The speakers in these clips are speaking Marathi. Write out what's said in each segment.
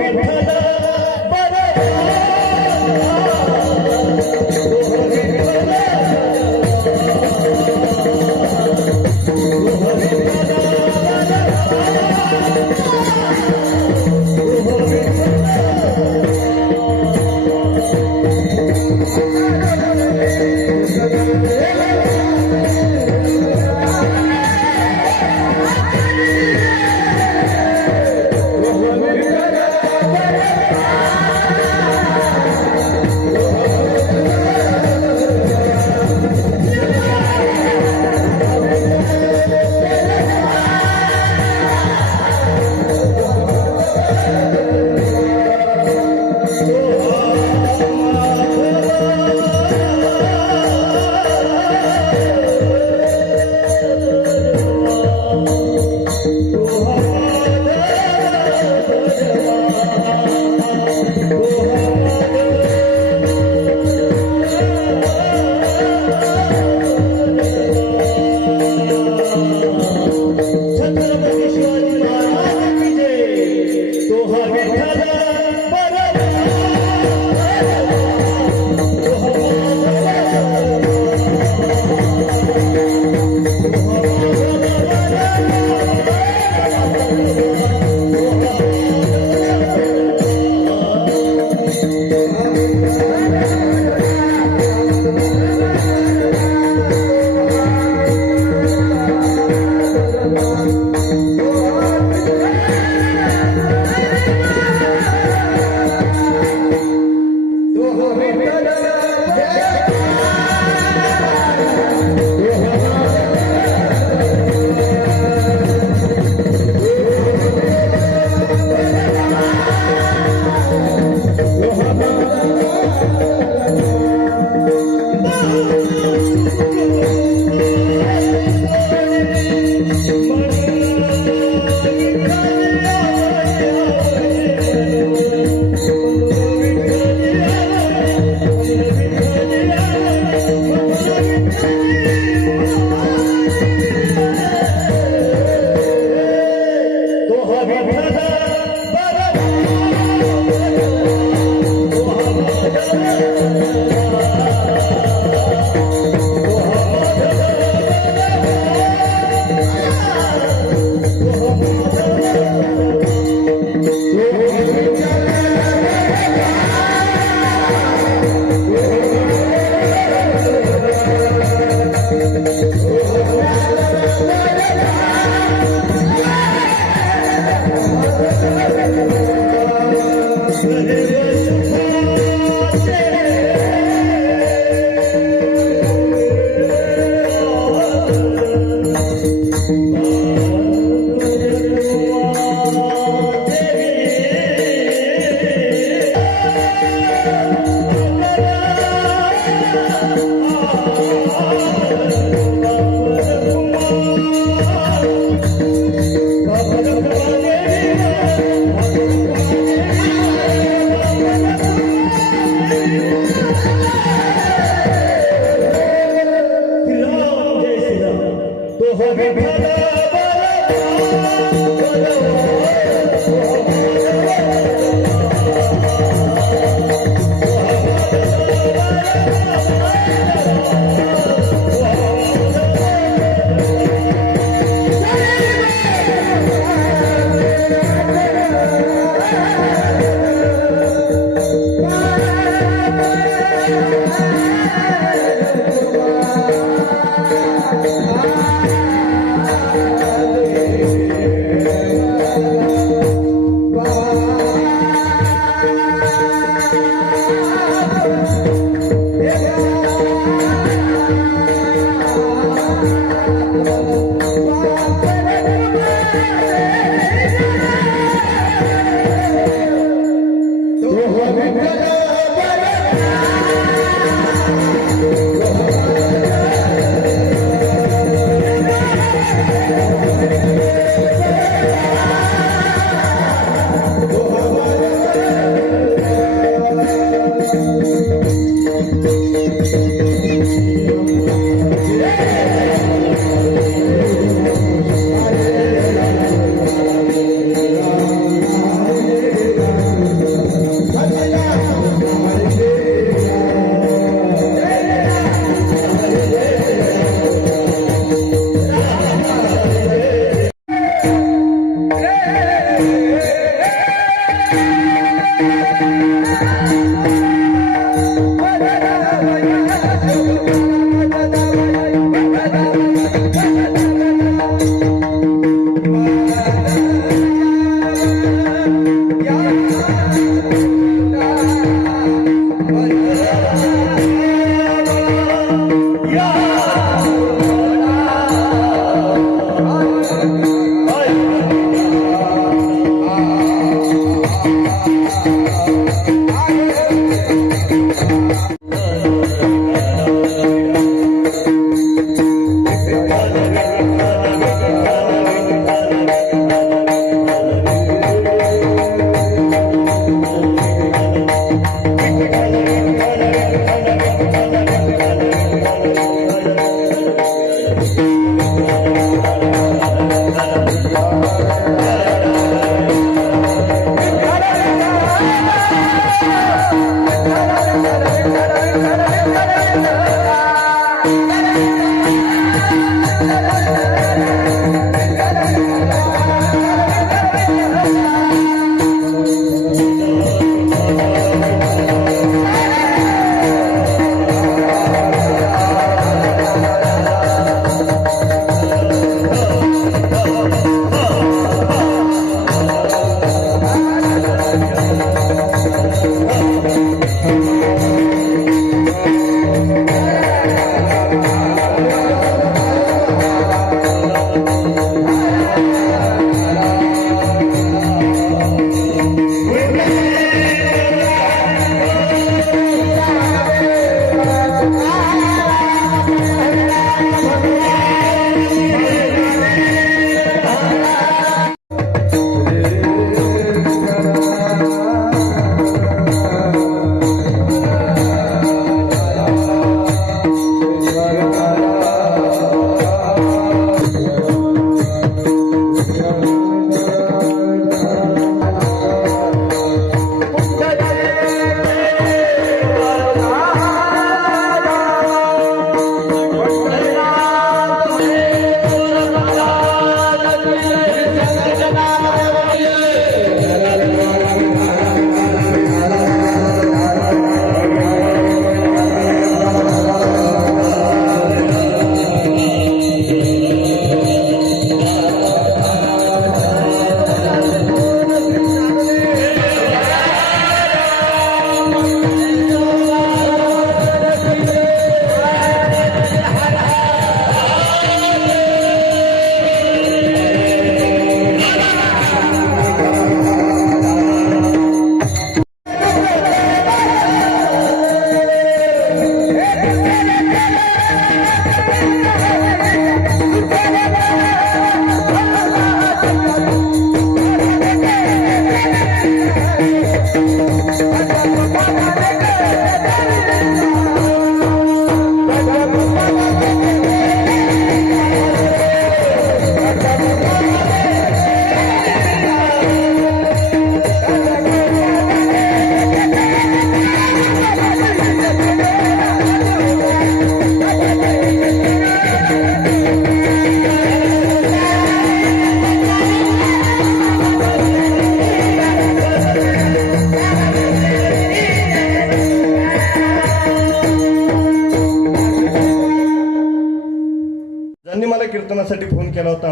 Hare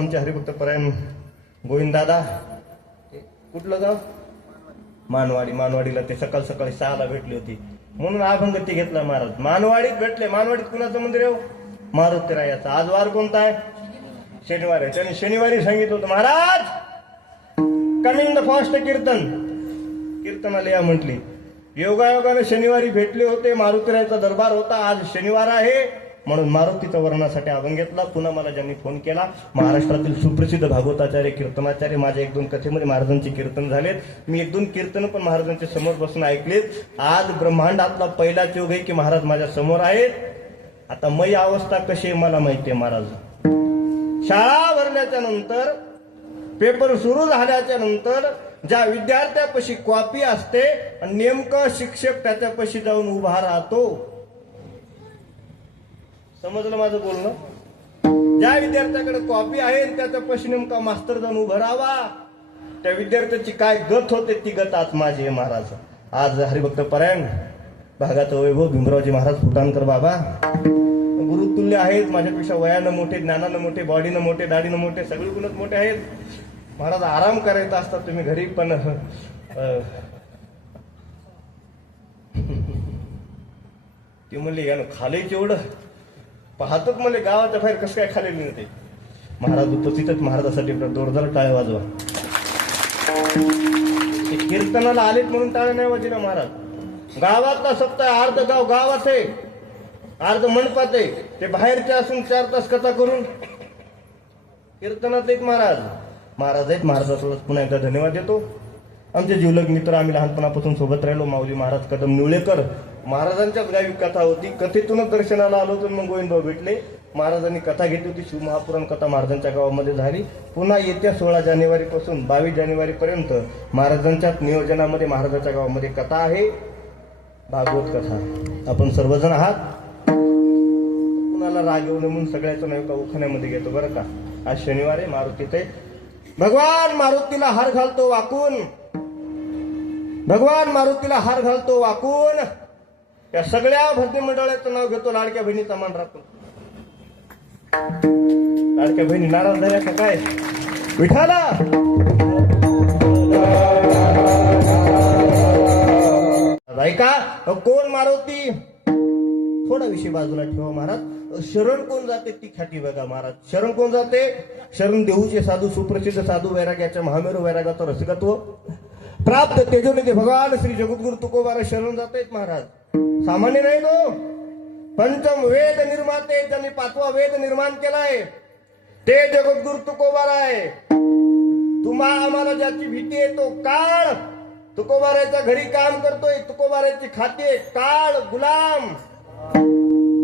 आमचे हरिभक्त परायण गोविंददादा, कुठलं गाव? मानवाडीला ते सकाळ सकाळी 6ला भेटली होती म्हणून अभंगती घेतला महाराज. मानवाडीत भेटले. मानवाडीत कुणाचं मंदिर आहे? मारुतीरायाचं. आज वार कोणता आहे? शनिवार आहे. त्यांनी शनिवारी सांगितलं होतं, महाराज कमिंग द फास्ट कीर्तनाला या म्हटली. योगायोगाने शनिवारी भेटले होते. मारुतीरायाचा दरबार होता. आज शनिवार आहे म्हणून मारुतीच्या वर्णासाठी अभंग घेतला. पुन्हा मला ज्यांनी फोन केला, महाराष्ट्रातील सुप्रसिद्ध भागवताचार्य, कीर्तनाचार्य, माझ्या 1-2 कथेमध्ये महाराजांची कीर्तन झालेत. मी 1-2 कीर्तन पण महाराजांच्या समोर बसून ऐकलेत. आज ब्रह्मांडातला पहिलाच योग आहे की महाराज माझ्या समोर आहेत. आता मै अवस्था कशी आहे मला माहितीये महाराज. शाळा भरल्याच्या नंतर, पेपर सुरू झाल्याच्या नंतर ज्या विद्यार्थ्यापाशी कॉपी असते आणि नेमकं शिक्षक त्याच्यापाशी जाऊन उभा राहतो. समजलं माझं बोलणं? ज्या विद्यार्थ्याकडे कॉपी आहे त्याच्यापाशी नेमका मास्तर जाऊन उभा राहावा. त्या विद्यार्थ्याची काय गत होते ती गत आज माझी आहे महाराज. आज हरिभक्त परायण भागाचं वैभव भीमरावजी महाराज फुटाणकर बाबा गुरुतुल्य आहेत. माझ्यापेक्षा वयानं मोठे, ज्ञानानं मोठे, बॉडीनं मोठे, दाढीनं मोठे, सगळे गुणच मोठे आहेत. महाराज आराम करायचा असतात तुम्ही घरी, पण ती म्हणली यानं खालीच एवढं पाहतच मला गावाच्या बाहेर कसं काय खालेली नव्हते. महाराज उपस्थितच महाराजासाठी जोरदार टाळ्या वाजवा. ते कीर्तनाला आलेत म्हणून टाळ्या नाही वाजल्या महाराज. गावातला सप्ताह अर्ध गाव गावात आहे, अर्ध मंडपात आहे. ते बाहेरचे असून 4 तास कथा करून कीर्तनात आहेत महाराज. महाराज आहेत. महाराजाला पुन्हा एकदा धन्यवाद देतो. आमचे जीवलग मित्र, आम्ही लहानपणापासून सोबत राहिलो. माऊली महाराज कदम निवळेकर, महाराजांच्याच गावी कथा होती. कथेतूनच दर्शनाला आलो होतो. मग गोविंदभाऊ भेटले. महाराजांनी कथा घेतली होती. शिवमहापुराण कथा महाराजांच्या गावामध्ये झाली. पुन्हा येत्या 16 जानेवारीपासून 22 जानेवारीपर्यंत महाराजांच्याच नियोजनामध्ये महाराजांच्या गावामध्ये कथा आहे, भागवत कथा. आपण सर्वजण आहात. कुणाला राग येऊ नये म्हणून सगळ्याचं नाही का उखाण्यामध्ये घेतो बरं का. आज शनिवार आहे, मारुतीचे भगवान मारुतीला हार घालतो वाकून, भगवान मारुतीला हार घालतो वाकून. या सगळ्या भक्ती मंडळाचं नाव घेतो. लाडक्या बहिणीचा मान राखतो. लाडक्या बहिणी नाराज झाल्या का काय? विठाला ऐका, कोण मारुती? थोडा विषय बाजूला ठेवा महाराज. शरण कोण जाते ती खाटी बघा महाराज. शरण कोण जाते? शरण देऊचे साधू, सुप्रसिद्ध साधू वैराग्याच्या महामेरू वैराग्याचं रसिकत्व प्राप्त तेजोनिधी भगवान श्री जगद्गुरु तुकोबारा शरण जाते महाराज. सामान्य नाही तो. पंचम वेद निर्माते, ज्यांनी 5वा वेद निर्माण केलाय ते जगद्गुरु तुकोबारा आहे. तुम्हा आम्हाला ज्याची भीती आहे तो काळ तुकोबाराच्या घरी काम करतोय. तुकोबाराची खाते काळ गुलाम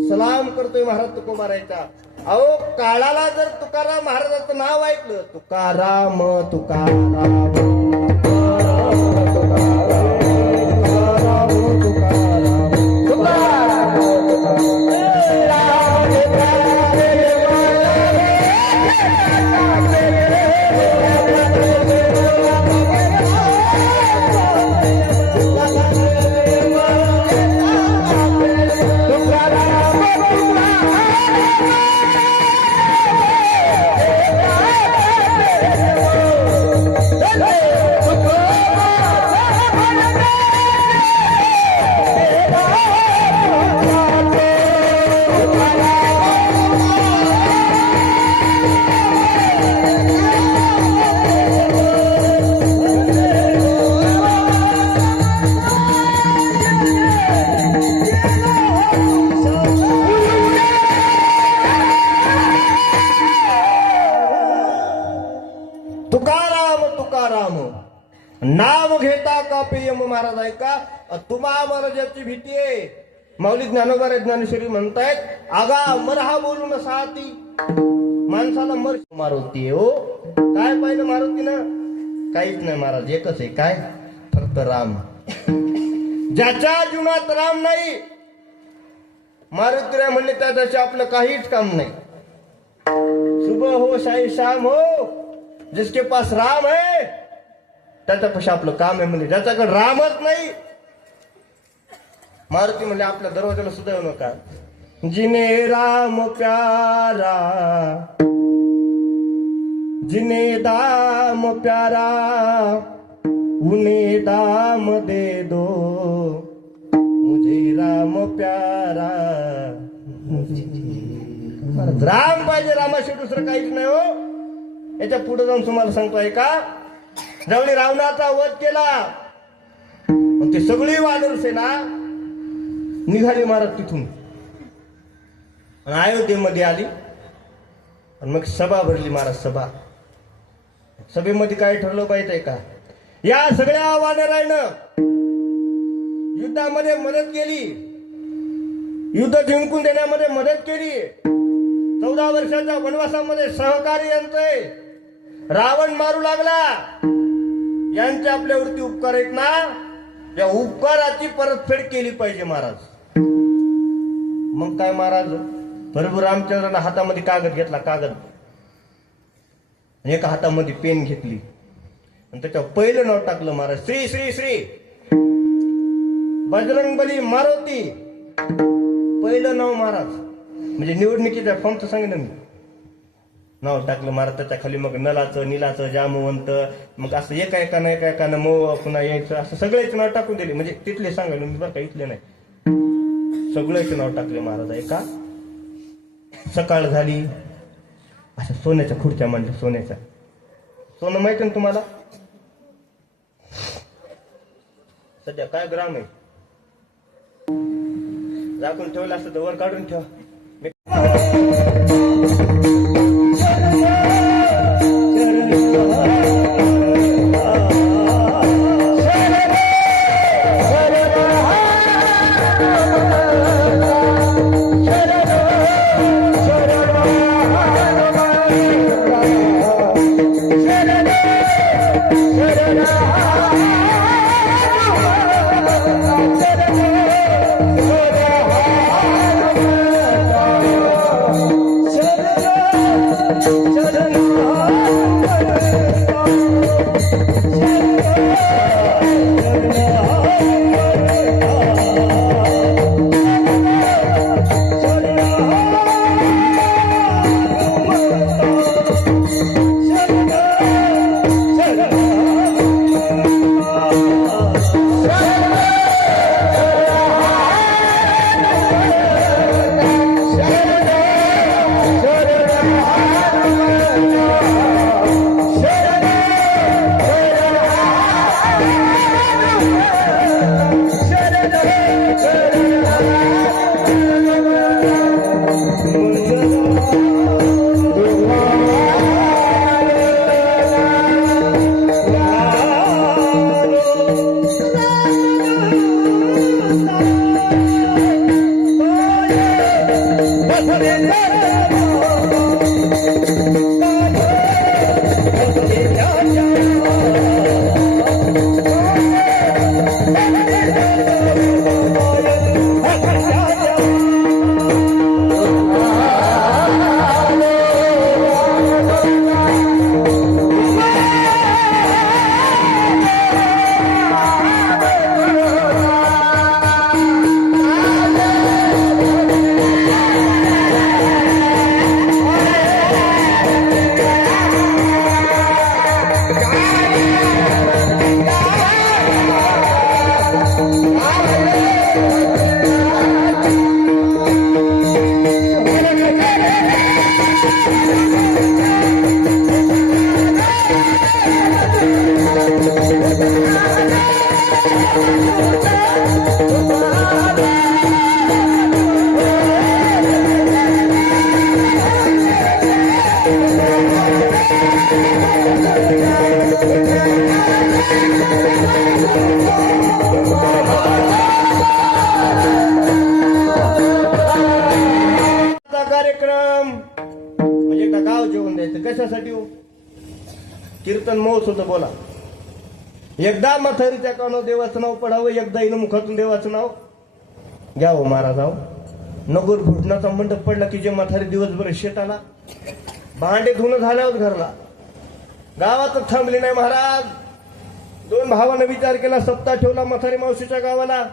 सलाम करतोय महाराज तुकोबारायचा. अहो काळाला जर तुकाराम महाराजाचं नाव ऐकलं, तुकाराम तुकाराम नाम घेता का प्रियम महाराज ऐका. तुम्हा आम्हाला ज्याची भीती आहे. माऊली ज्ञानोबा ज्ञानेश्वरी म्हणतायत, आगा मरहा बोलून साथी माणसाला मर मारुती हो. काय पाहिलं मारुतीनं? काहीच नाही महाराज, एकच आहे. काय? फक्त राम. ज्याच्या जीवनात राम नाही, मारुतीराय म्हणले त्याच्याशी आपलं काहीच काम नाही. सुबह हो शाही शाम हो, जिसके पास राम है त्याच्यापाशी आपलं काम आहे. म्हणजे ज्याच्याकडे रामच नाही, मारुती म्हणजे आपल्या दरवाजाला सुद्धा येऊ नका. जिने राम प्यारा जिने दाम प्यारा उन्हें दाम दे दो, मुझे राम प्यारा. राम पाहिजे, रामाशिवाय दुसरं काहीच नाही हो. याच्या पुढे जाऊन तुम्हाला सांगतोय का, ज्यावेळी रावणाचा वध केला ते सगळी वानर सेना निघाली महाराज तिथून अयोध्येमध्ये आली. आणि मग सभा भरली महाराज. सभेमध्ये काय ठरलं पाहिजे का, या सगळ्या वानरानं युद्धामध्ये मदत केली, युद्ध जिंकून देण्यामध्ये मदत केली, 14 वर्षाच्या वनवासामध्ये सहकार्य यांचंय. रावण मारू लागला, यांचे आपल्यावरती उपकार आहेत ना, या उपकाराची परतफेड केली पाहिजे महाराज. मग काय महाराज, प्रभू रामचंद्रानं हातामध्ये कागद घेतला, कागद, एका हातामध्ये पेन घेतली आणि त्याच्यावर पहिलं नाव टाकलं महाराज, श्री श्री श्री बजरंगबली मारुती. पहिलं नाव महाराज, म्हणजे निवडणुकीच्या फॉर्मचं सांगितलं मी, नाव टाकलं महाराज. त्याच्या खाली मग नलाचं, नीलाचं, जामवंत, मग असं एका एकानं मऊ पुन्हा यायचं, असं सगळ्याचं नाव टाकून दिले. म्हणजे तिथले सांगायला मी बरं का, इथले नाही, सगळ्याचं नाव टाकले महाराज. एका सकाळ झाली, अशा सोन्याच्या खुर्च्या मांडल्या, सोन्याच्या. सोनं माहिती ना तुम्हाला, सध्या काय ग्राम आहे, झाकून ठेवलं असतं तर वर काढून ठेवा. कार्यक्रम म्हणजे एकदा गाव जेवण द्यायचं. कशासाठी हो? कीर्तन महोत्सव होतं. बोला, एकदा मथारीच्या कानावर देवाचं नाव पडावं, एकदा इनं मुखातून देवाचं नाव घ्यावं महाराज. नगर घुटण्याचा मंडप पडला की जे म्हातारी दिवसभर शेताला भांडे धुणं झाल्यावर घरला, गावातच थांबली नाही महाराज. 2 भावानं विचार केला, सप्ताह ठेवला म्हातारी मावशीच्या गावाला,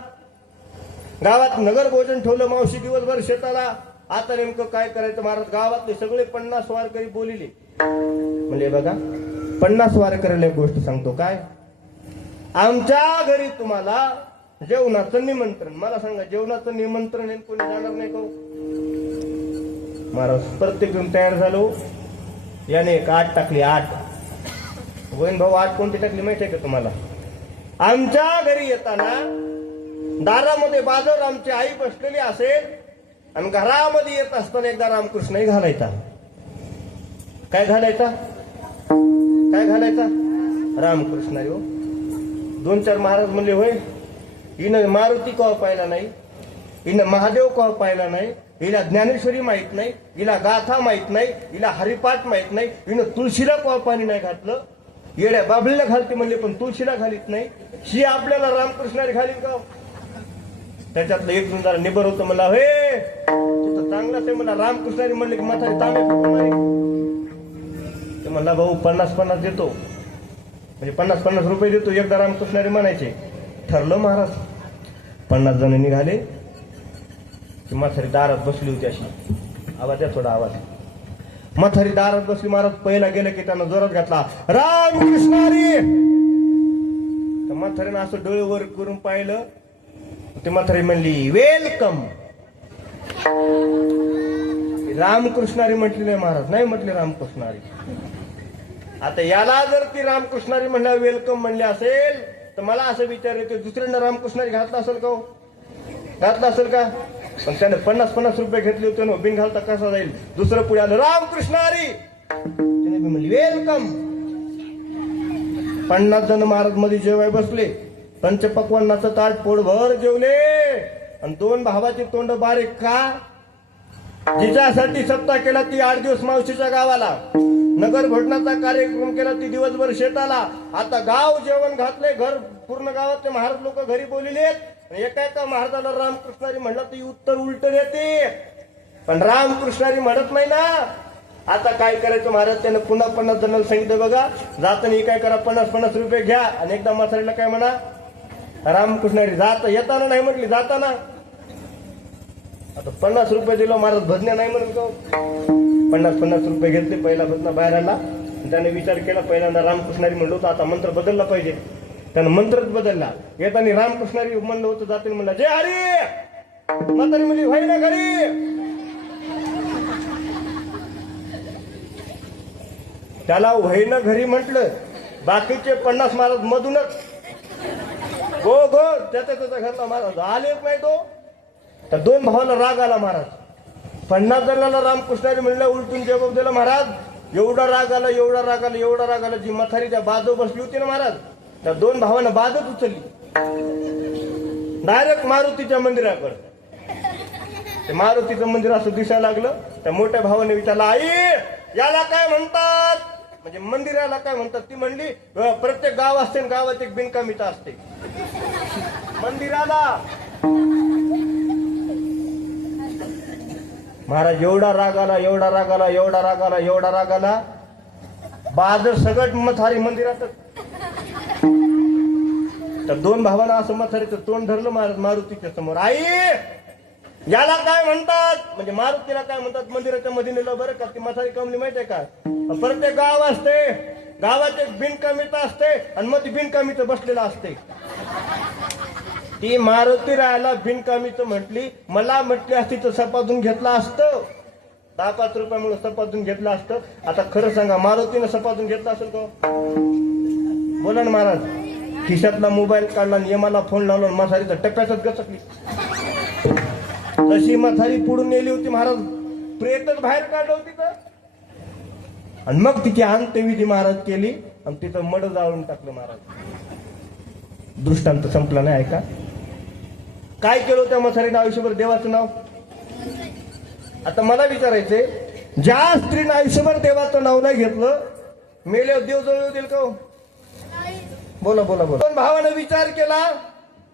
गावात नगर भोजन ठेवलं, मावशी दिवसभर शेताला. आता नेमकं काय करायचं महाराज? गावातले सगळे 50 वारकरी बोलिले, म्हणजे बघा 50 वारकऱ्याला एक गोष्ट सांगतो. काय? आमच्या घरी तुम्हाला जेवणाचं निमंत्रण. मला सांगा, जेवणाचं निमंत्रण हे कोणी जाणार नाही का? महाराज प्रत्येक जण तयार झालो. याने एक 8 टाकली. 8 गोविंद भाऊ 8 कोणती टाकली माहिती आहे का तुम्हाला? आमच्या घरी येताना दारामध्ये बाजर आमची आई बसलेली असेल आणि घरामध्ये येत असताना एकदा रामकृष्णही घालायचा. काय घालायचा? काय घालायचा? रामकृष्ण. हो 2-4 महाराज म्हणले, होय हिनं मारुती कवा पाहिला नाही, हिनं महादेव कवा पाहिला नाही, हिला ज्ञानेश्वरी माहित नाही, हिला गाथा माहित नाही, हिला हरिपाठ माहित नाही, हिनं तुळशीला कवा पाणी नाही घातलं. येड्या बाबलीला घालते म्हणले पण तुळशीला घालीत नाही. ही आपल्याला रामकृष्णाला घालीत का? त्याच्यातलं एक जरा निबर होतं. मला हे तुझं चांगलाच आहे. मला रामकृष्णारी म्हणले की म्हातारी तांबे फुटणार. ते म्हणला भाऊ 50-50 देतो, म्हणजे 50-50 रुपये देतो. एकदा रामकृष्णारी म्हणायचे. ठरलं महाराज. 50 जण निघाले. ती म्हातारी दारात बसली होती. अशी आवाज द्या, थोडा आवाज. म्हातारी दारात बसली. महाराज पहिला गेलं की त्यांना जोरात घातला, रामकृष्णारी. तर म्हातारीनं असं डोळे वर करून पाहिलं. ती म्हातारी म्हणली, वेलकम. रामकृष्णारी म्हटली नाही महाराज, नाही म्हटले रामकृष्णारी. आता याला जर ती रामकृष्णारी म्हणल्या वेलकम म्हणले असेल तर मला असं विचारलं की दुसऱ्यांना रामकृष्णारी घातला असेल का? घातला असेल का? पण त्याने 50-50 रुपये घेतले होते ना, बिन घालता कसा जाईल? दुसरं पुढे आलं, रामकृष्णारी. त्याने म्हणली वेलकम. 50 जण महाराज मध्ये जेवाय बसले. पंचपक्वान्नाचं ताट पोटभर जेवले. आणि 2 भावाची तोंड बारीक. का? जिच्यासाठी सप्ताह केला ती 8 दिवस मावशीच्या गावाला, नगर भोजनाचा कार्यक्रम केला ती दिवसभर शेताला. आता गाव जेवण घातले. घर पूर्ण गावातले महाराज लोक घरी बोललेत. एका एका महाराजाला रामकृष्णारी म्हणलं तर उत्तर उलट येते. पण रामकृष्णारी म्हणत नाही ना. आता काय करायचं महाराज? त्यानं पुन्हा 50 जणांना सांगितलं, बघा जाताना काय करा, 50-50 रुपये घ्या आणि एकदा म्हातारीला काय म्हणा, रामकृष्णारी. जात येताना नाही म्हटली, जाताना. आता 50 रुपये दिलो महाराज, भजन्या नाही म्हणत का? 50-50 रुपये घेतले. पहिला भजना बाहेर आला. त्याने विचार केला, पहिल्यांदा रामकृष्णारी म्हणलो होतं, आता मंत्र बदलला पाहिजे. त्यानं मंत्रच बदलला. येताना रामकृष्णारी म्हणलं होतं, जातील म्हणला जय हरी. म्हातारी म्हणजे व्हाय ना घरी. त्याला व्हायनं घरी म्हटलं. बाकीचे 50 महाराज मधूनच गो गो त्याचा घरला महाराज आलेच नाही. तो तर 2 भावाला राग आला महाराज. 50 जणांना रामकृष्णारी म्हणलं, उलटून जबाब दिला महाराज. एवढा राग आला, एवढा राग आला, एवढा राग आला. जी म्हातारी त्या बाजू बसली होती ना महाराज, त्या 2 भावांना बाजच उचलली डायरेक्ट मारुतीच्या मंदिराकडे. ते मारुतीचं मंदिर असं दिसायला लागलं. त्या मोठ्या भावाने विचारलं, आई याला काय म्हणतात? म्हणजे मंदिराला काय म्हणतात? ती म्हणली, प्रत्येक गाव असते, गावात एक बिनकामिता असते. मंदिराला महाराज एवढा राग आला, एवढा राग आला, एवढा राग आला, एवढा राग आला. बाजर सगळं म्हातारी मंदिरात. तर 2 भावांना असं म्हातारीचं तोंड धरलं महाराज मारुतीच्या समोर. आई याला काय म्हणतात? म्हणजे मारुतीला काय म्हणतात? मंदिराच्या मध्ये नेलं बरं का. ती म्हातारी कमली माहितीये का? प्रत्येक गाव असते, गावात एक बिनकामिता असते आणि मध्ये बिनकामीचं बसलेलं असते. ती मारुती राहायला बिनकामीचं म्हटली. मला म्हटली असती तर सपादून घेतलं असतं. 10-5 रुपयामुळे सपादून घेतलं असतं. आता खरं सांगा, मारुतीनं सपादून घेतलं असेल का? बोला ना महाराज. खिशातला मोबाईल काढला, यमाला फोन लावला, म्हातारीचा टप्प्यातच गचकली. तशी म्हातारी पुढून नेली होती महाराज. प्रेतच बाहेर काढलं होती तर. आणि मग तिची अंत्यविधी महाराज केली आणि तिचं मड जाळून टाकलं महाराज. दृष्टांत संपला नाही. ऐका काय केलं त्या म्हातारीनं आयुष्यभर देवाचं नाव. आता मला विचारायचंय, ज्या स्त्रीनं आयुष्यभर देवाचं नाव नाही घेतलं, मेल्यावर देव जवळ देईल का? बोला बोला बोला. 2 भावानं विचार केला.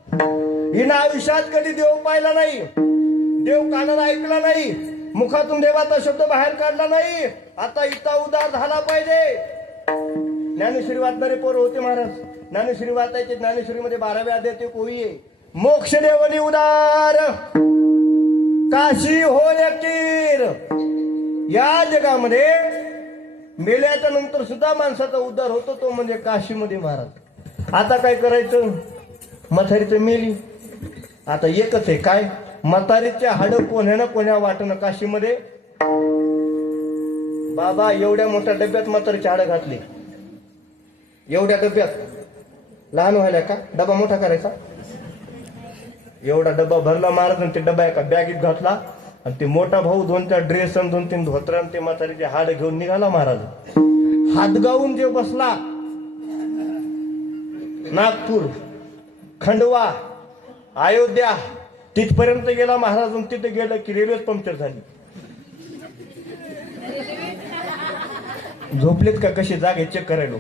हिनं आयुष्यात कधी देव पाहिला नाही, देव कानाला ऐकला नाही, मुखातून देवाचा शब्द बाहेर काढला नाही. आता इतका उदार झाला पाहिजे. ज्ञानेश्वरी वाचणारे पोर होते महाराज. ज्ञानेश्वरी वाचायचे. ज्ञानेश्वरीमध्ये 12व्या अध्यायात एक ओळी आहे, मोक्ष देवनी उदार काशी हो यकीर. या जगामध्ये मेल्याच्या नंतर सुद्धा माणसाचा उद्धार होतो तो म्हणजे काशीमध्ये महाराज. आता काय करायचं, म्हातारीचं मेली, आता एकच आहे काय, म्हातारीचे हाड कोण्या कोण्या वाटणं काशीमध्ये. बाबा एवढ्या मोठ्या डब्यात म्हातारीचे हाड घातले, एवढ्या डब्यात, लहान व्हायला का डबा मोठा करायचा, एवढा डब्बा भरला महाराज. आणि ते डबा एका बॅगेत घातला आणि ते मोठा भाऊ 2-4 ड्रेस आणि 2-3 धोतर आणि ते म्हातारीचे हाड घेऊन निघाला महाराज. हातगावून जे बसला, नागपूर, खंडवा, अयोध्या तिथपर्यंत गेला महाराज. तिथे गेलं की रेल्वेच पंक्चर झाली. झोपलेत का कशी, जागे चेक करायलो.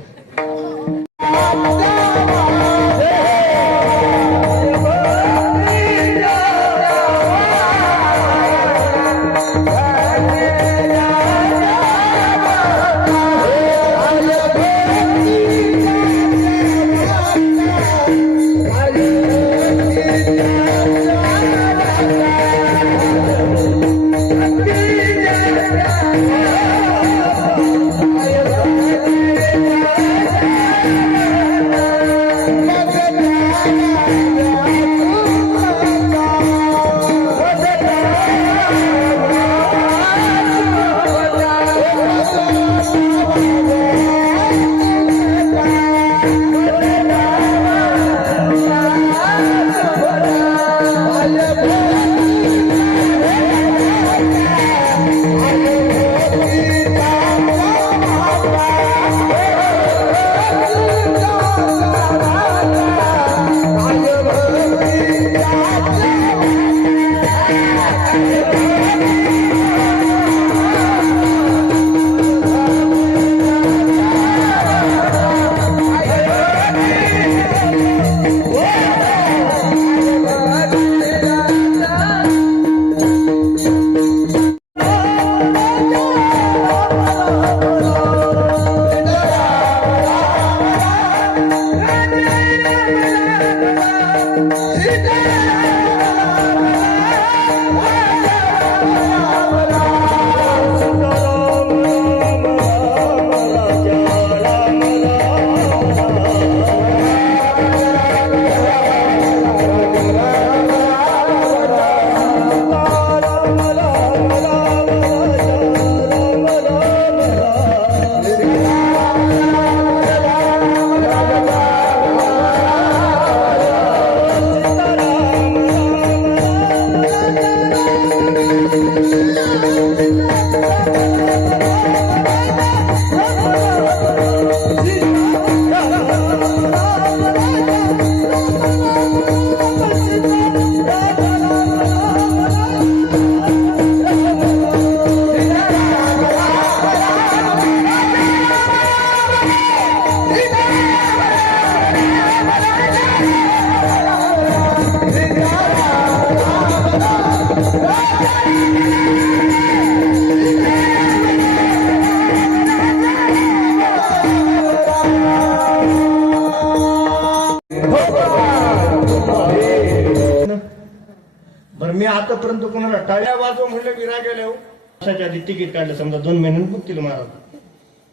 बरं मी आतापर्यंत कोणाला टाळ्या वाजव म्हणलं की राग गेल्या. वर्षाच्या आधी तिकीट काढलं, समजा 2 महिन्यांनी बुक केलं महाराज.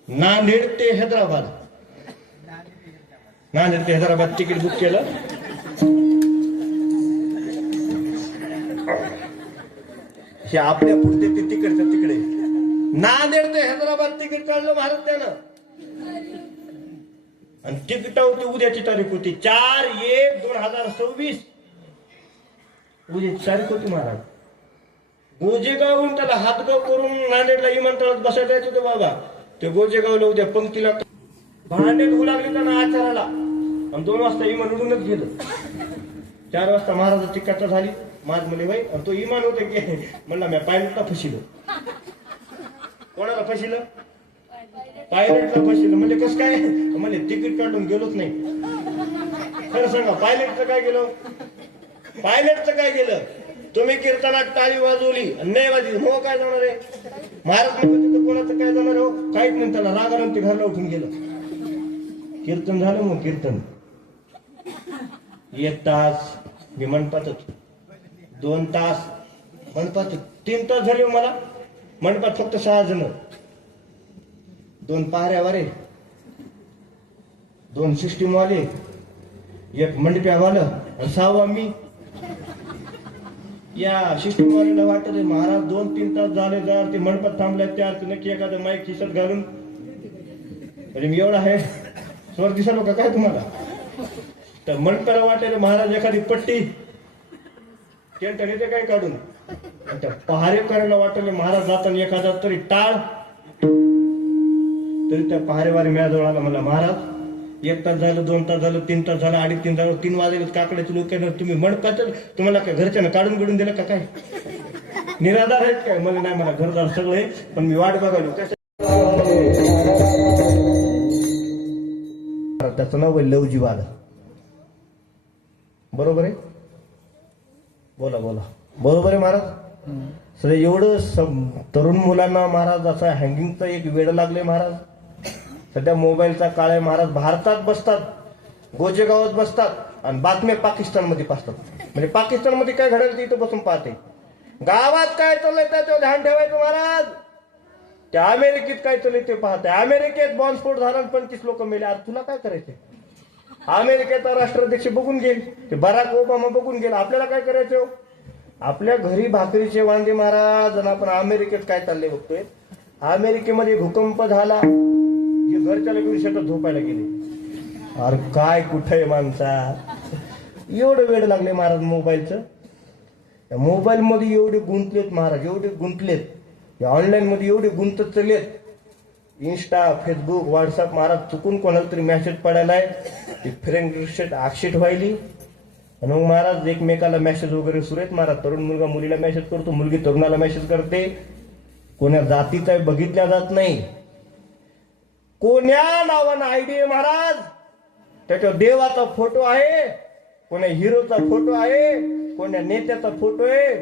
नांदेड ते हैदराबाद, नांदेड ते हैदराबाद तिकीट बुक केलं. हे आपल्या पुढचे ते तिकडचं तिकडे, नांदेड ते हैदराबाद तिकीट काढलं महाराज त्यानं. आणि तिकीट होती, उद्याची तारीख होती 4/1/2026. उद्याची तारीख होती महाराज. गोजेगावहून त्याला हातगाव करून नांदेडला विमानतळात बसायला जायचं होतं बाबा. ते गोजेगावला उद्या पंक्तीला भांडे धुवू लागले त्यांना आचाराला. आणि 2 वाजता विमान उडूनच गेलं. 4 वाजता महाराजाची कथा झाली. माझ म्हणे बाई, आणि तो विमान होतं की म्हणला मी पायलटला फसिलं. कोणाला फसिलं? पायलटला फसिलं. म्हणजे कसं काय? म्हणजे तिकीट काढून गेलोच नाही. खरं सांगा, पायलटचं काय गेलं? पायलटचं काय गेलं? तुम्ही कीर्तनात टाळी वाजवली नाही वाजली, हो काय जाणार आहे? महाराज म्हणतो कोणाचं काय जाणार हो? काहीच नाही. त्याला रागाला ते घरला उठून गेलं. कीर्तन झालं, मग कीर्तन 1 तास मी मंडपातच, 2 तास मंडपात, 3 तास झाले मला मंडपात, फक्त 6 जण. 2 पाऱ्यावाले, 2 सिस्टीमवाले, 1 मंडप्यावालं आणि 6वा मी. या सिस्टीमवाल्याला वाटत महाराज 2-3 तास झाले जर ते मंडपात थांबल्या त्या नक्की एखादं माईक खिशात घालून म्हणजे मी एवढा आहे स्वर दिसलो का काय तुम्हाला. तर मंडपाला वाटले महाराज एखादी पट्टी टेंट नेते काय काढून आणि त्या पहारे करायला वाटले महाराज जाताना एखादा तरी टाळ. तरी त्या पहारेवारी म्याजवळ आला मला महाराज 1 तास झालं, 2 तास झालं, 3 तास झालं, 2:30 झालं, 3 वाजले काकड्याचे लोक तुम्ही मंडपात तुम्हाला काय घरच्यानं काढून बिडून दिलं का काय निराधार आहेत काय. मला नाही, मला घरदार सगळं आहे पण मी वाट बघायलो. त्याचं नाव आहे लवजीवाद. बरोबर आहे, बोला बोला बरोबर आहे महाराज. सर एवढं तरुण मुलांना महाराज असं हँगिंगचं एक वेळ लागले महाराज. सध्या मोबाईलचा काळ आहे महाराज. भारतात बसतात, गोजेगावात बसतात आणि बातम्या पाकिस्तानमध्ये पाहतात. म्हणजे पाकिस्तानमध्ये काय घडेल ते इथं बसून पाहते. गावात काय चाललंय त्याच्यावर ध्यान ठेवायचं महाराज. त्या अमेरिकेत काय चाललंय ते पाहते. अमेरिकेत बॉम्बस्फोट झाला 25 लोक मेले. आज तुला काय करायचंय. अमेरिकेचा राष्ट्राध्यक्ष बघून गेल, ते बराक ओबामा बघून गेला. आपल्याला काय करायचं. आपल्या घरी भाकरीचे वांदे महाराज आणि आपण अमेरिकेत काय चाललंय बघतोय. अमेरिकेमध्ये भूकंप झाला, घरच्याला घेऊन शेतात झोपायला गेले. अरे काय कुठे माणसा एवढं वेळ लागले महाराज मोबाईलचं. मोबाईल मध्ये एवढे गुंतलेत महाराज, एवढे गुंतलेत. या ऑनलाईन मध्ये एवढे गुंतत चाललेत. इंस्टा, फेसबुक, व्हॉट्सअप महाराज चुकून कोणाला तरी मेसेज पडायलाय ती फ्रेंड रिक्वेस्ट आक्षेट व्हायली आणि मग महाराज एकमेकाला मेसेज वगैरे सुरू आहेत महाराज. तरुण मुलगा मुलीला मेसेज करतो, मुलगी तरुणाला मेसेज करते. कोण्या जातीचा बघितल्या जात नाही, कोण्या नावानं आयडी आहे महाराज. त्याच्यावर देवाचा फोटो आहे, कोण्या हिरोचा फोटो आहे, कोण्या नेत्याचा फोटो आहे,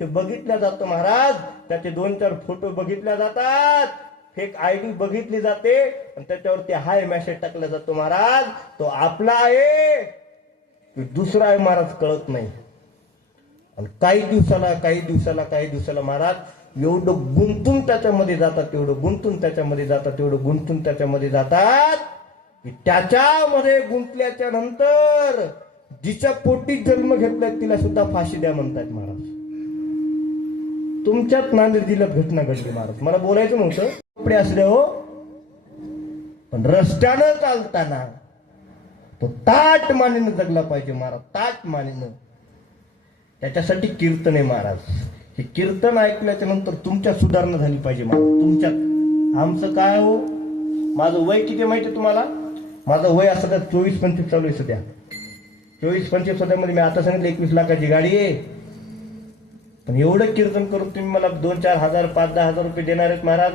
हे बघितल्या जातं महाराज. त्याचे 2-4 फोटो बघितल्या जातात, फेक आयडी बघितली जाते आणि त्याच्यावरती हाय मेसेज टाकला जातो महाराज. तो आपला आहे की दुसरा आहे महाराज कळत नाही. आणि काही दिवसाला महाराज एवढं गुंतून त्याच्यामध्ये जातात, एवढं गुंतून त्याच्यामध्ये जातात की त्याच्यामध्ये गुंतल्याच्या नंतर जिच्या पोटी जन्म घेतलाय तिला सुद्धा फाशी द्या म्हणतात महाराज. तुमच्यात नांदेड जिल्ह्यात घटना घडली महाराज. मला बोलायचं नव्हतं कपडे असले हो, पण रस्त्यानं चालताना तो ताट मानेनं जगला पाहिजे महाराज, ताट मानेनं. त्याच्यासाठी कीर्तन आहे महाराज. हे कीर्तन ऐकल्याच्या नंतर तुमच्यात सुधारणा झाली पाहिजे महाराज, तुमच्यात. आमचं काय हो, माझं वय किती माहिती तुम्हाला. माझं वय असं 24-25 चालू आहे सध्या. 24-25 सध्यामध्ये मी आता सांगितलं 21 लाखाची गाडी आहे. पण एवढं कीर्तन करून तुम्ही मला 2-4 हजार 5-10 हजार रुपये देणार आहेत महाराज.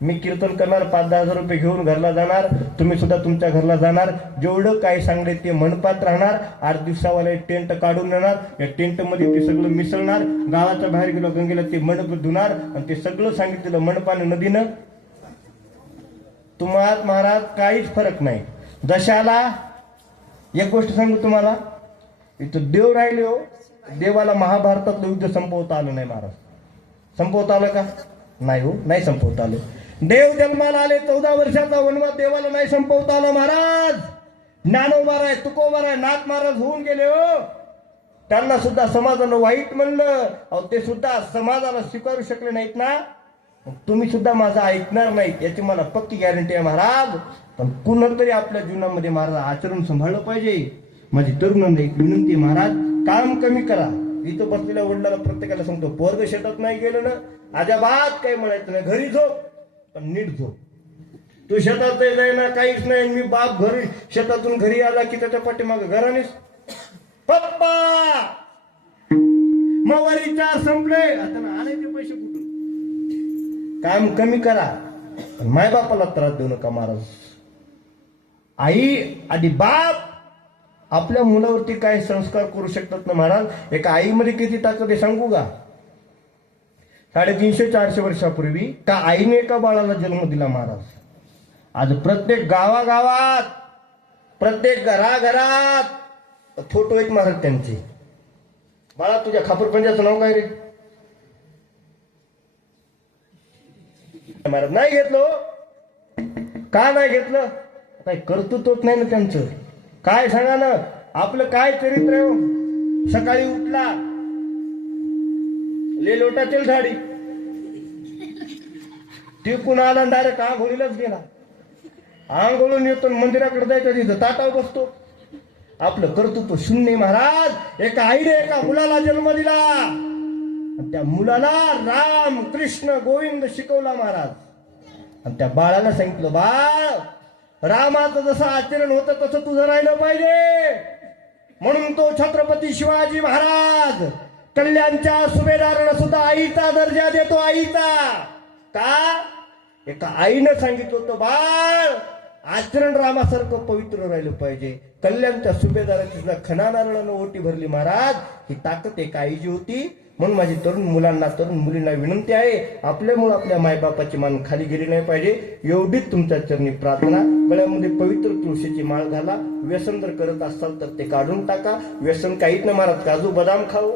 मी कीर्तन करणार, 5-10 हजार रुपये घेऊन घरला जाणार, तुम्ही सुद्धा तुमच्या घरला जाणार. जेवढं काय सांगले ते मंडपात राहणार. 8 दिवसावाला टेंट काढून नेणार, या टेंट मध्ये ते सगळं मिसळणार. गावाच्या बाहेर गेलो गंगेला ते मंडप धुणार आणि ते सगळं सांगितलेलं मंडपानं नदीनं. तुम्हाला महाराज काहीच फरक नाही. दशाला एक गोष्ट सांगू तुम्हाला, इथं देव राहिले हो. देवाला महाभारतातलं युद्ध संपवता आलं नाही महाराज. संपवता आलं का नाही हो, नाही संपवता आलं. देव जन्माला आले, 14 वर्षाचा वनवास देवाला नाही संपवता आलं महाराज. ज्ञानोबा राय, तुकोबा राय, नाथ महाराज होऊन गेले हो. त्यांना सुद्धा समाजानं वाईट म्हणलं. अहो ते सुद्धा समाजाला स्वीकारू शकले नाहीत ना. तुम्ही सुद्धा माझं ऐकणार नाहीत याची मला पक्की गॅरंटी आहे महाराज. पण कुणतरी आपल्या जीवनामध्ये महाराज आचरण सांभाळलं पाहिजे. माझी तरुणांना एक विनंती आहे महाराज, काम कमी करा. इथं बसलेल्या वडिलांना प्रत्येकाला सांगतो, पोरग शेतात नाही गेलं ना अजाबात काही म्हणायचं नाही, घरी झोप पण नीट झोप. तू शेतात जाय ना काहीच नाही. मी बाप घरी शेतातून घरी आला की त्याच्या पाठीमागे घरानेच पप्पा मवारी 4 संपले, आता आणायचे पैसे कुठून. काम कमी करा, माय बापाला त्रास देऊ नका महाराज. आई आणि बाप आपल्या मुलावरती काय संस्कार करू शकतात ना महाराज. एका आईमध्ये किती ताकद आहे सांगू का. 350-400 वर्षापूर्वी त्या आईने एका बाळाला जन्म दिला महाराज. आज प्रत्येक गावागावात, प्रत्येक घराघरात फोटो आहेत महाराज त्यांचे. बाळा तुझ्या खापरपंजाचं नाव काय रे महाराज. नाही घेतलो का नाही घेतलं? काही कर्तृत्वच नाही ना त्यांचं. काय सांगा ना, आपलं काय चरित्र आहे हो? सकाळी उठला, ले लोटातील झाडी टिकून आला, डायरेक्ट आंघोळीलाच गेला. आंघोळून येतो, मंदिराकडे जायचं, तिथं ताटावर बसतो. आपलं कर्तृत्व शून्य महाराज. एका आईने एका मुलाला जन्म दिला, आणि त्या मुलाला राम कृष्ण गोविंद शिकवला महाराज. आणि त्या बाळाला सांगितलं, बाळ, रामाचं जसं आचरण होतं तसं तुझं राहिलं पाहिजे. म्हणून तो छत्रपती शिवाजी महाराज कल्याणच्या सुभेदाराला सुद्धा आईचा दर्जा देतो. आईचा का? एका आईनं सांगितलं होतं, बाळ, आचरण रामासारखं पवित्र राहिलं पाहिजे. कल्याणच्या सुभेदाराची सुद्धा खना नारळानं ओटी भरली महाराज. ही ताकद एका आईची होती. म्हणून माझी तरुण मुलांना, तरुण मुलींना विनंती आहे, आपल्यामुळे आपल्या मायबापाची मान खाली गेली नाही पाहिजे. एवढीच तुमच्या चरणी प्रार्थना. गळ्यामध्ये पवित्र तुळशीची माळ घाला. व्यसन जर करत असाल तर ते काढून टाका. व्यसन काहीच नाही महाराज. काजू बदाम खाऊ,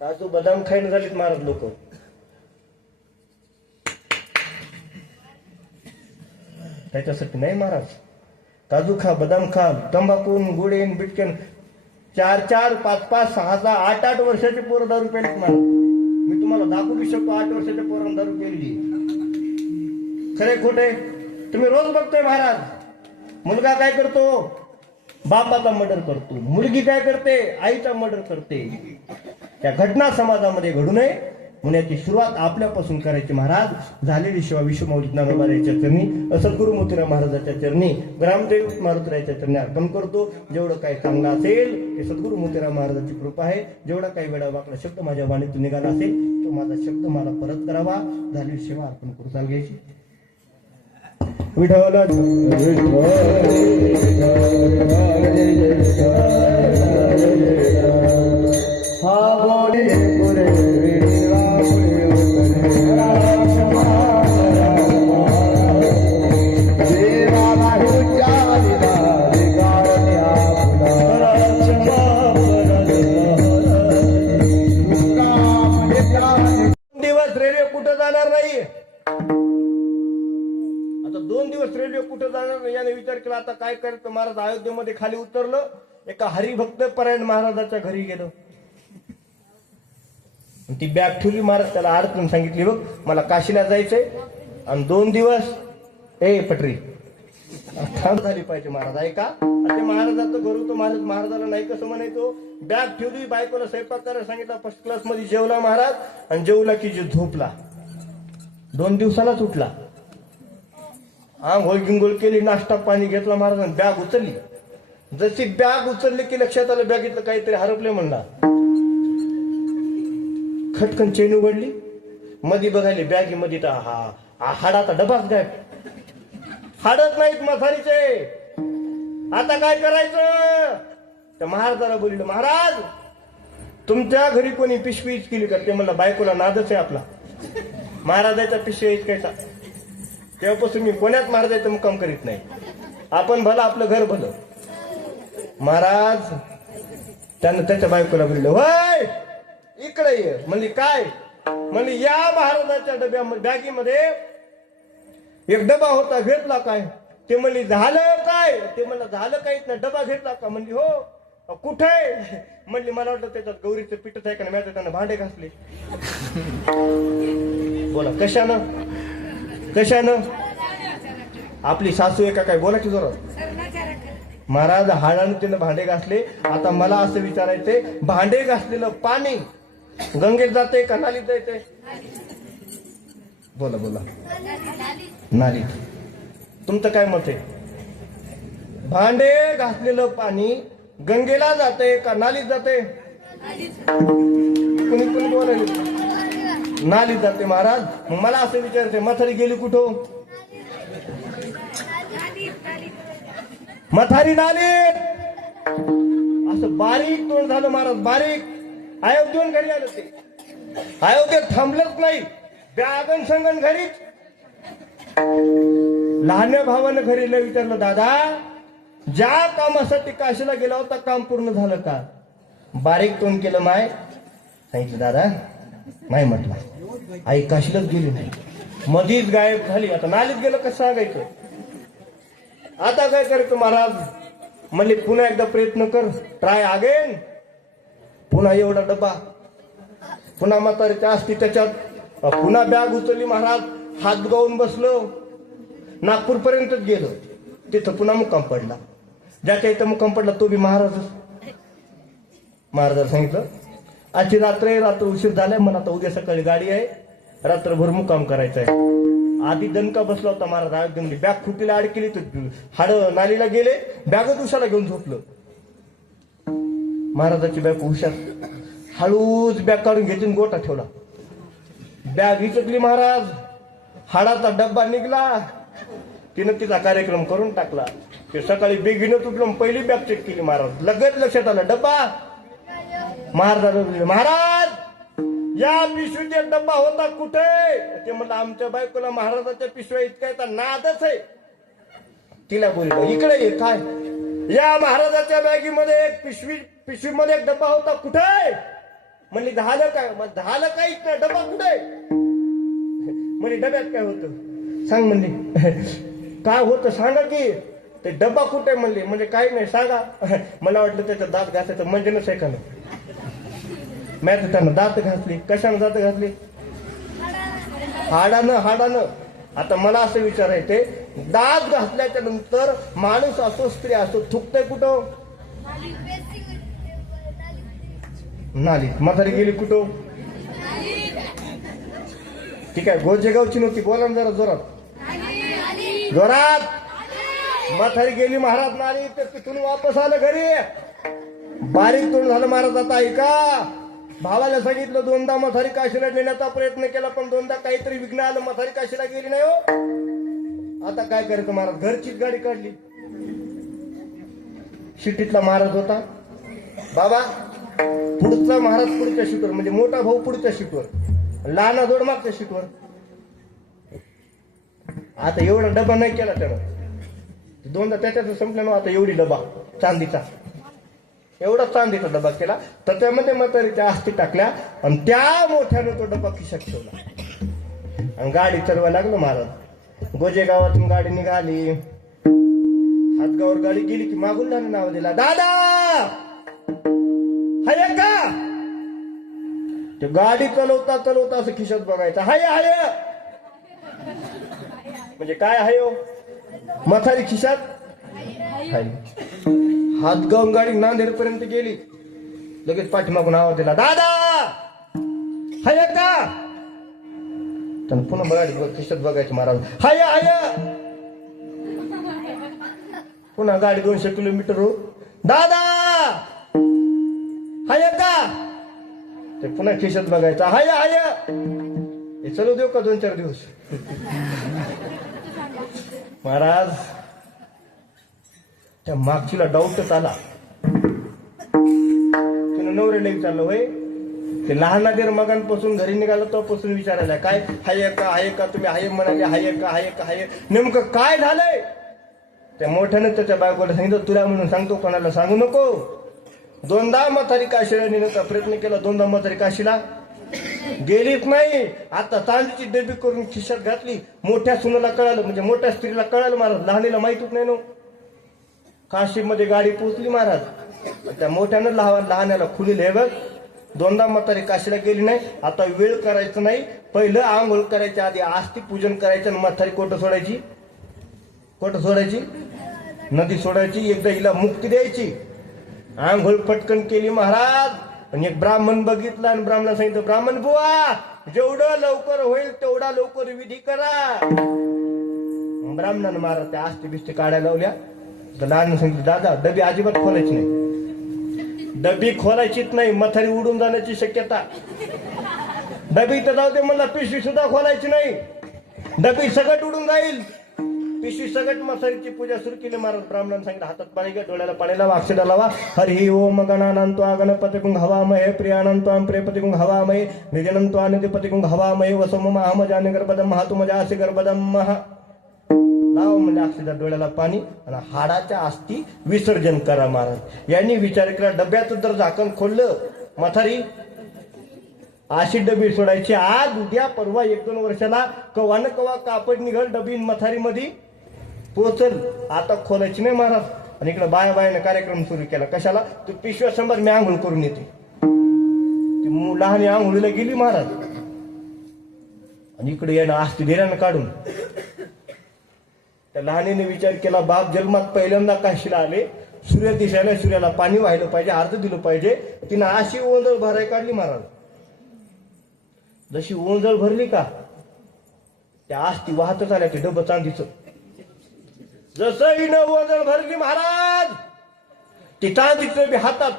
काजू बदाम खाईन झालीत महाराज लोक. त्याच्यासाठी नाही महाराज. काजू खा, बदाम खा, तंबाखून, गुडेन, बिटकेन 4-4, 5-5, 6-6, 8-8 वर्षाचे पोरं दारू प्यायलेत मला. मी तुम्हाला दाखवू शकतो 8 वर्षाच्या पोरांना दारू प्यायली. खरे खोटे तुम्ही रोज बघतोय महाराज. मुलगा काय करतो? बापाचा मर्डर करतो. मुलगी काय करते? आईचा मर्डर करते. त्या घटना समाजामध्ये घडू नये म्हणून याची सुरुवात आपल्यापासून करायची महाराज. झालेली शिवा विश्वमाऊली ज्ञानोबाराच्या चरणी, सद्गुरू मोतीराम महाराजाच्या चरणी, ग्रामदेव मारुतीरायाच्या चरणी अर्पण करतो. जेवढं काही चांगलं असेल ते सद्गुरू मोतीराम महाराजाची कृपा आहे. जेवढा काही वेळा वाकला शब्द माझ्या वाणीतून निघाला असेल तो माझा शब्द मला परत करावा. झालेली सेवा अर्पण करू. चाल घ्यायची. विठ्ठल हा बोले पुरे रेल्वे कुठं जाणार नाही. आता 2 दिवस रेल्वे कुठं जाणार नाही याने विचार केला. आता काय करायचं? महाराज अयोध्येमध्ये खाली उतरलं. एका हरिभक्त परायण महाराजाच्या घरी गेलो. ती बॅग ठेवली. महाराज त्याला अडचण सांगितली, बघ मला काशीला जायचंय आणि 2 दिवस पटरी थांब झाली पाहिजे महाराज. ऐका, ते महाराजाचं घर होतं. महाराजाला नाही कसं म्हणायचो. बॅग ठेवली, बायकोला स्वयंपाक करायला सांगितला. फर्स्ट क्लास मध्ये जेवला महाराज, आणि जेवला की जे झोपला. 2 दिवसालाच उठला. आंघोळ गिंगोळ केली, नाश्ता पाणी घेतला महाराज, बॅग उचलली. जशी बॅग उचलली की लक्षात आलं बॅगेतलं काहीतरी हरपले म्हणला. खटकन चेन उघडली, मध्ये बघायली बॅगेमध्ये तर हाडाचा डबाच गायब. हाडच नाहीत मसारीचे. आता काय करायचं? त्या महाराजाला बोलले, महाराज तुमच्या घरी कोणी पिशवीच केली का? ते म्हणलं बायकोला नादच आहे आपला. महाराजाचा पिशवी इतकायचा. तेव्हापासून मी कोण्यात महाराजाचं मुक्काम करीत नाही. आपण भलं, आपलं घर भलं. महाराज त्यानं त्याच्या बायकोला बोलले, होय इकडे ये. म्हणली काय? म्हणली या महाराजाच्या डब्यामध्ये बॅगीमध्ये एक डबा होता, घेतला काय? ते म्हणली झालं काय? ते म्हणलं झालं काहीच नाही. डबा घेतला का? म्हणली हो. कुठे? म्हणली मला वाटतं त्याच्यात गौरीचं पीठच आहे का नाही. मी त्यानं भांडे घासले. बोला कशानं? आपली सासू आहे का काय? बोलायची जोरात. महाराज हाडानं त्यानं भांडे घासले. आता मला असं विचारायचंय, भांडे घासलेलं पाणी गंगेत जाते का नालीत जायचंय? बोला नालीत. तुमचं काय मत आहे? भांडे घासलेलं पाणी गंगेला जाते का नालीत जाते? कुणी बोलायला नालीत जाते महाराज. मग मला असं विचारायचंय, म्हातारी गेली कुठं? म्हातारी नालीत. असं बारीक तोंड झालं महाराज, बारीक. अयोध्येहून घरी आलं ते. अयोध्येत थांबलंच नाही. बॅगन संगण घरीच. लहान भावानं घरीला विचारलं, दादा ज्या कामासाठी काशीला गेला होता काम पूर्ण झालं का? बारीक तोंड केलं माय. सांगितलं दादा नाही म्हटलं. आई काशीलाच गेली नाही. मधीच गायब झाली. आता नालीत गेलं कसं सांगायचं. आता काय करायचं महाराज म्हणले पुन्हा एकदा प्रयत्न कर, ट्राय अगेन. पुन्हा एवढा डब्बा, पुन्हा म्हातारीच्या असती त्याच्यात, पुन्हा बॅग उचलली महाराज, हात गाऊन बसलो, नागपूर पर्यंतच गेलो. तिथं पुन्हा मुक्काम पडला. ज्याच्या इथं मुक्काम पडला तो बी महाराजच. महाराजाला सांगितलं आजची रात्र उशीर झालाय, मला आता उद्या सकाळी गाडी आहे, रात्रभर मुक्काम करायचा आहे. आधी दणका बसला होता महाराज, एकदम बॅग खुटीला अडकली तर हाड नालीला गेले, बॅगच उशाला घेऊन झोपलं. महाराजाची बॅग हुशार, हळूच बॅग काढून घेतली, गोटा ठेवला. बॅग हिचकली महाराज, हाडाचा डब्बा निघला. तिनं तिचा कार्यक्रम करून टाकला. ते सकाळी बेगीनं तुटलं, पहिली बॅग चेक केली महाराज, लगेच लक्षात आलं डब्बा. महाराज या पिशवीत डब्बा होता कुठे? ते म्हणलं आमच्या बायकोला महाराजाच्या पिशव्या इतका नादच आहे. तिला बोललो इकडे ये. काय? या महाराजाच्या बॅगीमध्ये एक पिशवीमध्ये एक डब्बा होता कुठे? म्हणली झालं काय? झालं काय इतका डब्बा कुठे? म्हणजे डब्यात काय होतं सांग. म्हणली काय होतं सांगा की. ते डब्बा कुठे म्हणले. म्हणजे काही नाही सांगा. मला वाटलं त्याचा दात घासायचं म्हणजे नसे का नाही. मी तर त्यानं दात घासली. कशानं दात घासली? हाडानं. आता मला असं विचारायचंय, दात घासल्याच्या नंतर माणूस असो स्त्री असो थुकतंय कुठं? नालीत. म्हातारी गेली कुठं? ठीक आहे, गोजेगावची नव्हती. बोला ना जरा जोरात. म्हातारी गेली महाराज नाली, तर तिथून वापस आलं घरी. बारीक तोंड झालं महाराज. आता ऐका, भावाला सांगितलं दोनदा म्हातारी काशीला नेण्याचा प्रयत्न केला, पण दोनदा काहीतरी विघ्न आलं, म्हातारी काशीला गेली नाही हो. आता काय करायचं महाराज? घरचीच गाडी काढली. शिटीतला महाराज होता. बाबा पुढचा महाराज पुढच्या सीटवर, म्हणजे मोठा भाऊ पुढच्या सीटवर, लहाना जोड मागच्या सीटवर. आता एवढा डबा नाही केला त्यानं. दोनदा त्याच्यात संपलं ना. आता एवढी डबा चांदीचा, एवढा चांदीचा डबा केला, तर त्यामध्ये म्हातारीच्या अस्थी टाकल्या आणि त्या मोठ्यानं तो डबा खिशात ठेवला आणि गाडी चालवायला लागलो महाराज. गोजे गावातून गाडी निघाली, हातगावर गाडी गेली की मागून लहान नाव दिला, दादा हाय का? ते गाडी चालवता असं खिशात बघायचं, हाय हाय. म्हणजे काय हाय हो? म्हातारी खिशात हाय. हातगावून गाडी नांदेड पर्यंत गेली, लगेच पाठीमागून आवाज दिला, दादा हाय का? तर पुन्हा गाडी खिशात बघायची महाराज, हाय हाय. पुन्हा गाडी 200 किलोमीटर हो, दादा हाय का? ते पुन्हा खिशात बघायचं, हाय हाय. हे चलू देऊ का 2-4 दिवस? महाराज त्या मागचीला डाऊटच आला. तिनं नवऱ्याला विचारलं, होय ते लहान नादेर मगांपासून घरी निघाला तोपासून विचारायला, काय हाय का? तुम्ही हाय म्हणाले, हाय का? नेमकं काय झालंय? त्या मोठ्यानं त्याच्या बायकोला सांगितलं, तुला म्हणून सांगतो, कोणाला सांगू नको. 2दा म्हातारी काशीला नेण्याचा प्रयत्न केला, 2दा म्हातारी काशीला गेलीच नाही. आता चांदीची डबी करून खिशात घातली. मोठ्या सुनाला कळालं, म्हणजे मोठ्या स्त्रीला कळालं महाराज, लहानीला माहितच नाही ना. काशीमध्ये गाडी पोहोचली महाराज. त्या मोठ्यानं लहान्याला खुलील, हे बघ 2दा म्हातारी काशीला गेली नाही, आता वेळ करायचं नाही, पहिलं आंघोळ करायच्या आधी आस्ती पूजन करायचं आणि म्हातारी कोटं सोडायची, नदी सोडायची, एकदा हिला मुक्ती द्यायची. आंघोळ पटकन केली महाराज. आणि एक ब्राह्मण बघितला आणि ब्राह्मणाला सांगितलं, ब्राह्मण बुवा जेवढं लवकर होईल तेवढा लवकर विधी करा. ब्राह्मणानं महाराज त्या आस्ती बिस्ती काढायला लावल्या. लहान सांगितलं, दादा डबी अजिबात खोलायची नाही, डबी खोलायचीच नाही, म्हातारी उडून जाण्याची शक्यता. डबी तर जाऊ दे म्हणला, पिशवी सुद्धा खोलायची नाही, डबी सगट उडून जाईल. पिशवी सगट म्हातारीची पूजा सुरू केली महाराज. ब्राह्मणाने सांगितलं, हातात पाणी घ्या, डोळ्याला पाणी लावा, अक्षदा लावा. हरी ओम गणानंतो गणपतिकुंग हवामहे, प्रियानंतो प्रियपतिकुंग हवामहे, निजनंतो निधिपतिकुंग हवामहे, वसोम महामजाने गर्भदम महातुमजासे गर्भदम महा. लावा म्हणजे अक्षदा डोळ्याला पाणी आणि हाडाच्या अस्थी विसर्जन करा महाराज. यांनी विचार केला, डब्याचं जर झाकण खोललं, म्हातारी अशी डबी सोडायची. आज उद्या परवा 1-2 वर्षाला कवा न कवा कापड निघल डबी मथारीमध्ये पोचल. आता खोलायची नाही महाराज. आणि इकडे बायाने कार्यक्रम सुरू केला. कशाला? तू पिशव्या शंभर मी आंघोळ करून येते. ती लहान आंघोळीला गेली महाराज. आणि इकडे येणं आस्ती धीरानं काढून त्या लहानीने विचार केला, बाप जन्मात पहिल्यांदा काशीला आले, सूर्य दिसायला सूर्याला पाणी व्हायला पाहिजे, अर्ध दिलं पाहिजे. तिनं अशी ओंजळ भराय काढली महाराज. जशी ओंजळ भरली का त्या आस्ती वाहतच आल्या ते डबं चांदीचं. जसं हिनं ओंजळ भरली महाराज ती चांदीची डबी हातात.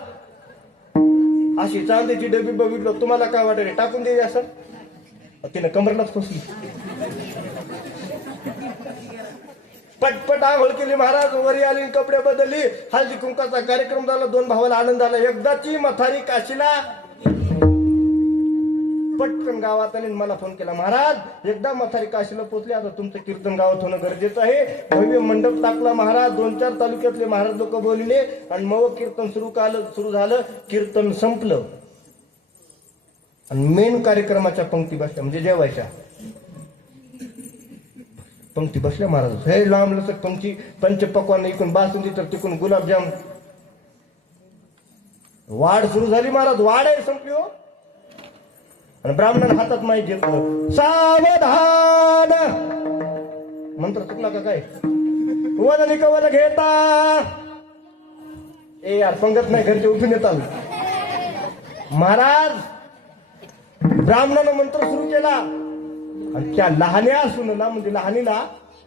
अशी चांदीची डबी बघितलं तुम्हाला काय वाटेल टाकून द्यायची असं. तिनं कमरलाच फसली. पटपट आंघोळ केली महाराज. वरी आली, कपडे बदलली, हळदी कुंकाचा कार्यक्रम झाला. 2 भावाला आनंद झाला. एकदाची मथारी काशीला. पटकन गावात आली, मला फोन केला, महाराज एकदा मथारी काशीला पोहोचले, आता तुमचं कीर्तन गावात होणं गरजेचं आहे. भव्य मंडप टाकला महाराज. 2-4 तालुक्यातले महाराज लोक बोलले आणि मग कीर्तन सुरू झालं. कीर्तन संपलं आणि मेन कार्यक्रमाच्या पंक्ती बसल्या, म्हणजे जेवायच्या पंक्ती बसल्या महाराज. हे लांब लचक पंक्ती. पंचपक्वान इकडून बासुंदी तर तिकडून गुलाबजाम. वाढ सुरू झाली महाराज. वाढ आहे संपली हो. आणि ब्राह्मणाने हातात माहीत घेतलं. सावधान मंत्र चुकला का काय? वदनी कवल घेता. ए यार पंगत नाही घरचे उठून येतात महाराज. ब्राह्मणानं मंत्र सुरू केला आणि त्या लहान्या सुनला म्हणजे लहानीला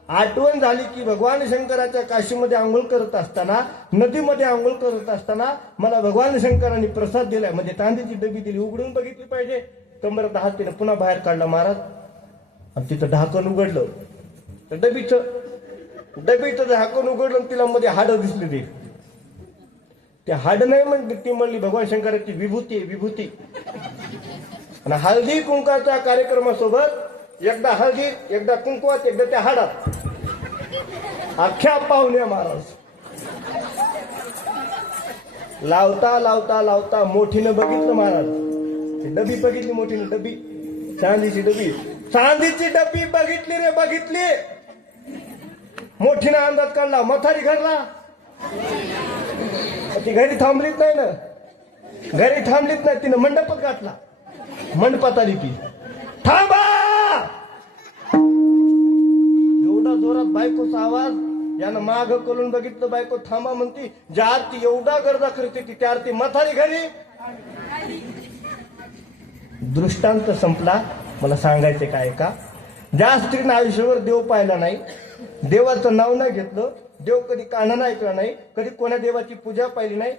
आठवण झाली की भगवान शंकराच्या काशीमध्ये आंघोळ करत असताना, नदीमध्ये आंघोळ करत असताना मला भगवान शंकरांनी प्रसाद दिलाय, म्हणजे चांदीची डबी दिली, उघडून बघितली पाहिजे. कमरत हात तिने पुन्हा बाहेर काढला महाराज आणि तिथं ढाकण उघडलं. तर डबीचं झाकण उघडलं. तिला मध्ये हाडं दिसली. ते हाड नाही म्हणते, ती म्हणली भगवान शंकराची विभूती आहे, विभूती. आणि हळदी कुंकाच्या कार्यक्रमासोबत एकदा हळदी, एकदा कुंकवात, एकदा त्या हाडात. अख्ख्या पाहुण्या महाराज. लावता लावता लावता मोठीनं बघितलं महाराज. डबी बघितली मोठीनं, डबी चांदीची डबी. चांदीची डबी बघितली रे बघितली. मोठीनं अंदाज काढला, मथारी घडला. ती घरी थांबलीच नाही ना. घरी थांबलीच नाही, तिनं मंडपात गाठला. मंडपात आली ती. थांबा. एवढा जोरात बायकोचा आवाज. यानं माग करून बघितलं. बायको थांबा म्हणती. ज्या आरती एवढा गरजा करते ती त्या आरती मथारी घरी. दृष्टांत संपला. मला सांगायचे काय का, ज्या स्त्रीनं आयुष्यावर देव पाहिला नाही, देवाचं नाव नाही घेतलं, देव कधी कानानं ऐकलं नाही, कधी कोणा देवाची पूजा पाहिली नाही,